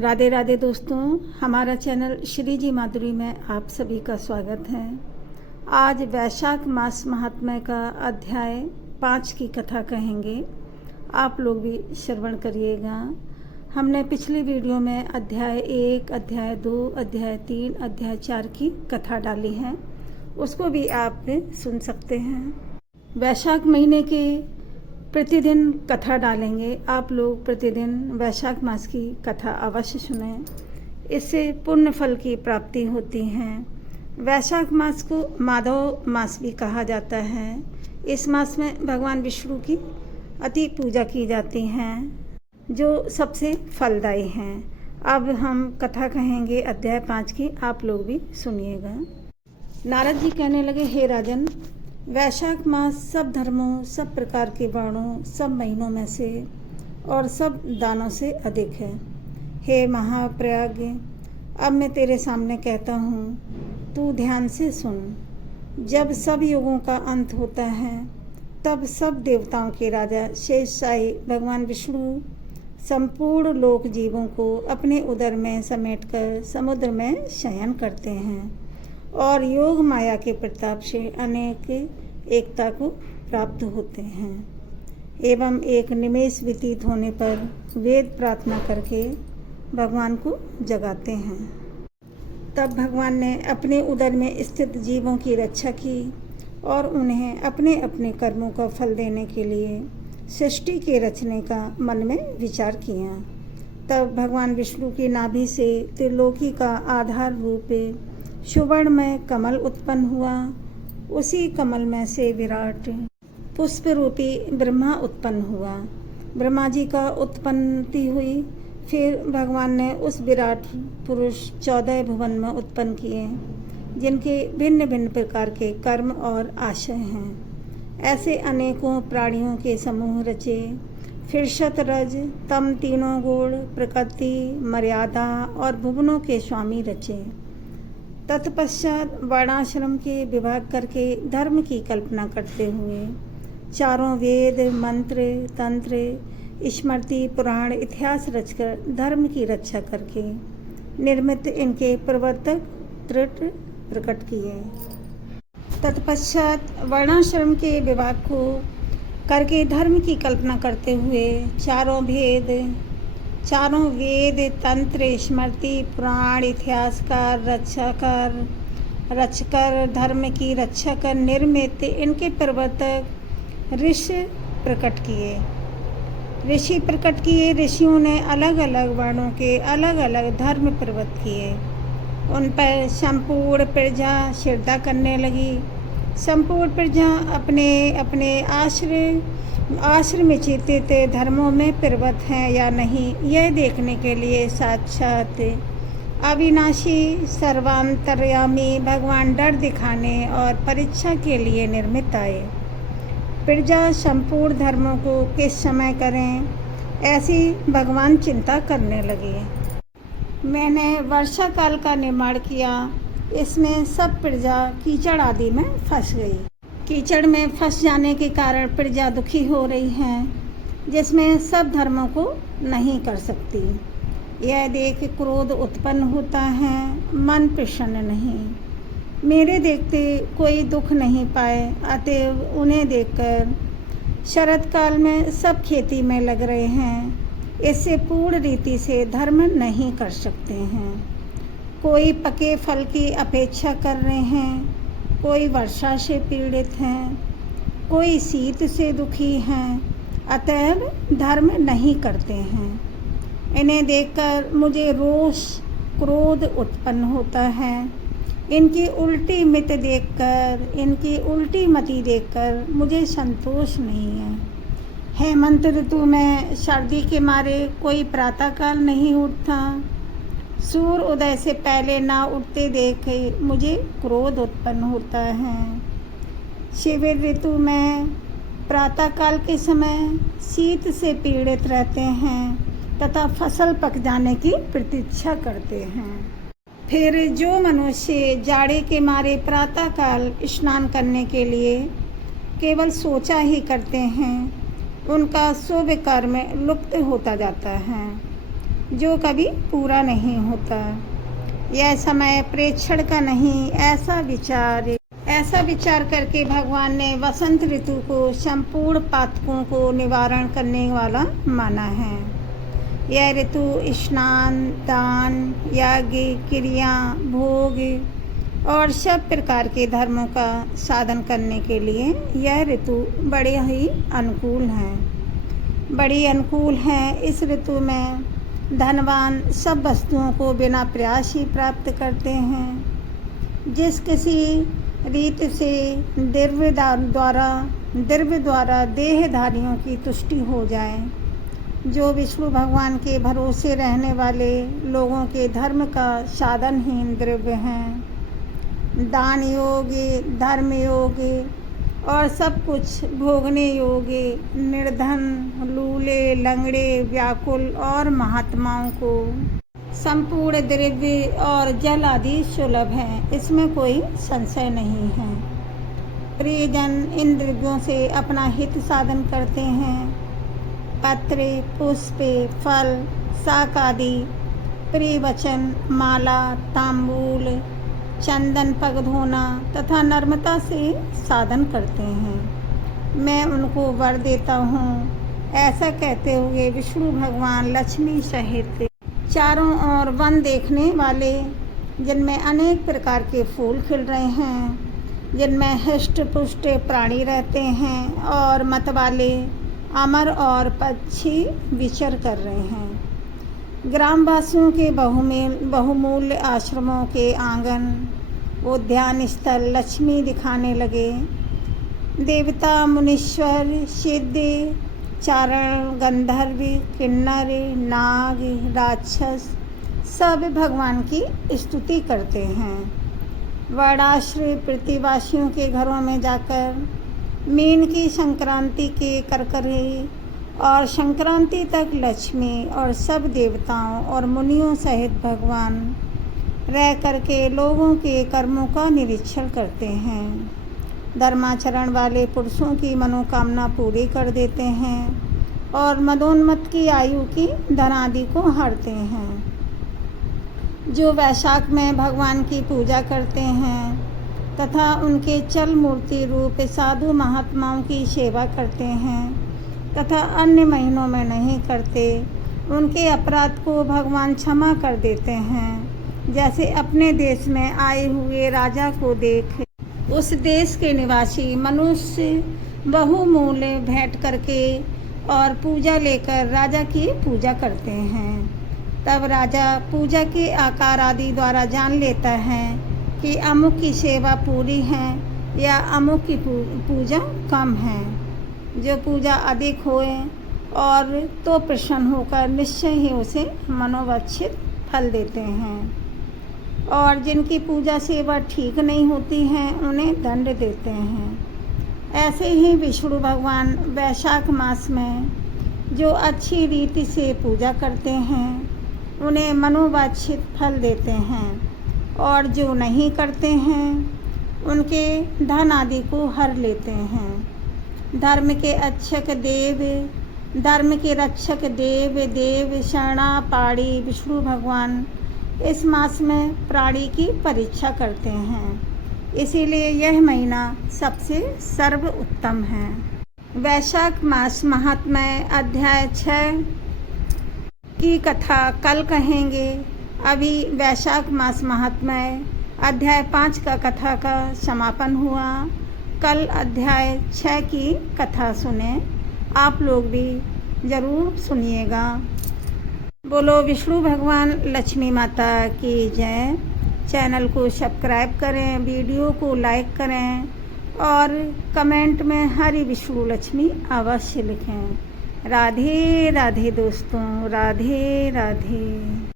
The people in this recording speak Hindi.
राधे राधे दोस्तों, हमारा चैनल श्री जी माधुरी में आप सभी का स्वागत है। आज वैशाख मास महात्म्य का अध्याय 5 की कथा कहेंगे। आप लोग भी श्रवण करिएगा। हमने पिछली वीडियो में अध्याय 1, अध्याय 2, अध्याय 3, अध्याय 4 की कथा डाली है, उसको भी आप सुन सकते हैं। वैशाख महीने की प्रतिदिन कथा डालेंगे। आप लोग प्रतिदिन वैशाख मास की कथा अवश्य सुनें, इससे पुण्य फल की प्राप्ति होती है। वैशाख मास को माधव मास भी कहा जाता है। इस मास में भगवान विष्णु की अति पूजा की जाती है, जो सबसे फलदायी हैं। अब हम कथा कहेंगे अध्याय 5 की, आप लोग भी सुनिएगा। नारद जी कहने लगे, हे राजन, वैशाख मास सब धर्मों, सब प्रकार के वर्णों, सब महीनों में से और सब दानों से अधिक है। हे महाप्रयाग, अब मैं तेरे सामने कहता हूँ, तू ध्यान से सुन। जब सब युगों का अंत होता है, तब सब देवताओं के राजा शेषशाही भगवान विष्णु संपूर्ण लोक जीवों को अपने उदर में समेटकर समुद्र में शयन करते हैं और योग माया के प्रताप से अनेक एकता को प्राप्त होते हैं। एवं एक निमेष व्यतीत होने पर वेद प्रार्थना करके भगवान को जगाते हैं। तब भगवान ने अपने उदर में स्थित जीवों की रक्षा की और उन्हें अपने अपने कर्मों का फल देने के लिए सृष्टि के रचने का मन में विचार किया। तब भगवान विष्णु की नाभि से त्रिलोकी का आधार रूप सुवर्ण में कमल उत्पन्न हुआ। उसी कमल में से विराट पुष्प रूपी ब्रह्मा उत्पन्न हुआ। ब्रह्मा जी का उत्पत्ति हुई। फिर भगवान ने उस विराट पुरुष 14 भुवन में उत्पन्न किए, जिनके भिन्न भिन्न प्रकार के कर्म और आशय हैं। ऐसे अनेकों प्राणियों के समूह रचे। फिर शतरज तम तीनों गुण, प्रकृति, मर्यादा और भुवनों के स्वामी रचे। तत्पश्चात वर्णाश्रम के विभाग करके धर्म की कल्पना करते हुए चारों वेद, मंत्र, तंत्र, स्मृति, पुराण, इतिहास रचकर धर्म की रक्षा करके निर्मित इनके प्रवर्तक त्रुट प्रकट किए। तत्पश्चात वर्णाश्रम के विभाग को करके धर्म की कल्पना करते हुए चारों वेद, तंत्र, स्मृति, पुराण, इतिहासकार रचकर धर्म की रक्षा कर निर्मित इनके प्रवर्तक ऋषि प्रकट किए। ऋषियों ने अलग अलग वर्णों के अलग अलग धर्म प्रवृत्त किए। उन पर संपूर्ण प्रजा श्रद्धा करने लगी। संपूर्ण प्रजा अपने अपने आश्रमोचित धर्मों में प्रवृत्त हैं या नहीं, यह देखने के लिए साक्षात अविनाशी सर्वांतर्यामी भगवान डर दिखाने और परीक्षा के लिए निर्मित आए। प्रजा संपूर्ण धर्मों को किस समय करें, ऐसी भगवान चिंता करने लगे। मैंने वर्षा काल का निर्माण किया। इसमें सब प्रजा कीचड़ आदि में फंस गई। कीचड़ में फंस जाने के कारण प्रजा दुखी हो रही है, जिसमें सब धर्मों को नहीं कर सकती। यह देख क्रोध उत्पन्न होता है, मन प्रसन्न नहीं। मेरे देखते कोई दुख नहीं पाए, अतएव उन्हें देखकर शरद काल में सब खेती में लग रहे हैं। इससे पूर्ण रीति से धर्म नहीं कर सकते हैं। कोई पके फल की अपेक्षा कर रहे हैं, कोई वर्षा से पीड़ित हैं, कोई शीत से दुखी हैं, अतएव धर्म नहीं करते हैं। इन्हें देखकर मुझे रोष, क्रोध उत्पन्न होता है। इनकी उल्टी मति देखकर मुझे संतोष नहीं है। हेमंत ऋतु में सर्दी के मारे कोई प्रातःकाल नहीं उठता। सूर्य उदय से पहले ना उठते देख मुझे क्रोध उत्पन्न होता है। शिशिर ऋतु में प्रातःकाल के समय शीत से पीड़ित रहते हैं तथा फसल पक जाने की प्रतीक्षा करते हैं। फिर जो मनुष्य जाड़े के मारे प्रातःकाल स्नान करने के लिए केवल सोचा ही करते हैं, उनका शुभ कर्म लुप्त होता जाता है। जो कभी पूरा नहीं होता। यह समय प्रेक्षण का नहीं, ऐसा विचार करके भगवान ने वसंत ऋतु को संपूर्ण पातकों को निवारण करने वाला माना है। यह ऋतु स्नान, दान, यज्ञ, क्रिया, भोग और सब प्रकार के धर्मों का साधन करने के लिए यह ऋतु बड़ी ही अनुकूल है। इस ऋतु में धनवान सब वस्तुओं को बिना प्रयास ही प्राप्त करते हैं। जिस किसी रीति से द्रव्य द्वारा देहधारियों की तुष्टि हो जाए, जो विष्णु भगवान के भरोसे रहने वाले लोगों के धर्म का साधनहीन द्रव्य हैं। दान योग्य, धर्म योग्य और सब कुछ भोगने योग्य निर्धन, लूले, लंगड़े, व्याकुल और महात्माओं को संपूर्ण द्रव्य और जल आदि सुलभ हैं, इसमें कोई संशय नहीं है। प्रियजन इन द्रव्यों से अपना हित साधन करते हैं। पत्र, पुष्प, फल, शाक आदि, प्रिय वचन, माला, तांबूल, चंदन, पग धोना तथा नम्रता से साधन करते हैं। मैं उनको वर देता हूँ। ऐसा कहते हुए विष्णु भगवान लक्ष्मी सहित चारों ओर वन देखने वाले, जिनमें अनेक प्रकार के फूल खिल रहे हैं, जिनमें हृष्ट पुष्ट प्राणी रहते हैं और मतवाले अमर और पक्षी विचर कर रहे हैं। ग्रामवासियों के बहुमूल्य आश्रमों के आंगन, उद्यान स्थल लक्ष्मी दिखाने लगे। देवता, मुनीश्वर, सिद्ध, चारण, गंधर्व, किन्नर, नाग, राक्षस सब भगवान की स्तुति करते हैं। वर्णाश्रम प्रतिवासियों के घरों में जाकर मीन की संक्रांति के करकरे और संक्रांति तक लक्ष्मी और सब देवताओं और मुनियों सहित भगवान रह करके लोगों के कर्मों का निरीक्षण करते हैं। धर्माचरण वाले पुरुषों की मनोकामना पूरी कर देते हैं और मदोन्मत्त की आयु की धन आदि को हरते हैं। जो वैशाख में भगवान की पूजा करते हैं तथा उनके चल मूर्ति रूप साधु महात्माओं की सेवा करते हैं तथा अन्य महीनों में नहीं करते, उनके अपराध को भगवान क्षमा कर देते हैं। जैसे अपने देश में आए हुए राजा को देख उस देश के निवासी मनुष्य बहुमूल्य भेंट करके और पूजा लेकर राजा की पूजा करते हैं। तब राजा पूजा के आकार आदि द्वारा जान लेता है कि अमुक की सेवा पूरी है या अमुक की पूजा कम है। जो पूजा अधिक होए और तो प्रसन्न होकर निश्चय ही उसे मनोवांछित फल देते हैं, और जिनकी पूजा सेवा ठीक नहीं होती है उन्हें दंड देते हैं। ऐसे ही विष्णु भगवान वैशाख मास में जो अच्छी रीति से पूजा करते हैं उन्हें मनोवांछित फल देते हैं, और जो नहीं करते हैं उनके धन आदि को हर लेते हैं। धर्म के रक्षक देव शरणा पाड़ी विष्णु भगवान इस मास में प्राणी की परीक्षा करते हैं, इसीलिए यह महीना सबसे सर्वोत्तम है। वैशाख मास महात्म्य अध्याय 6 की कथा कल कहेंगे। अभी वैशाख मास महात्म्य अध्याय 5 का कथा का समापन हुआ। कल अध्याय 6 की कथा सुने। आप लोग भी ज़रूर सुनिएगा। बोलो विष्णु भगवान लक्ष्मी माता की जय। चैनल को सब्सक्राइब करें, वीडियो को लाइक करें और कमेंट में हरि विष्णु लक्ष्मी अवश्य लिखें। राधे राधे दोस्तों, राधे राधे।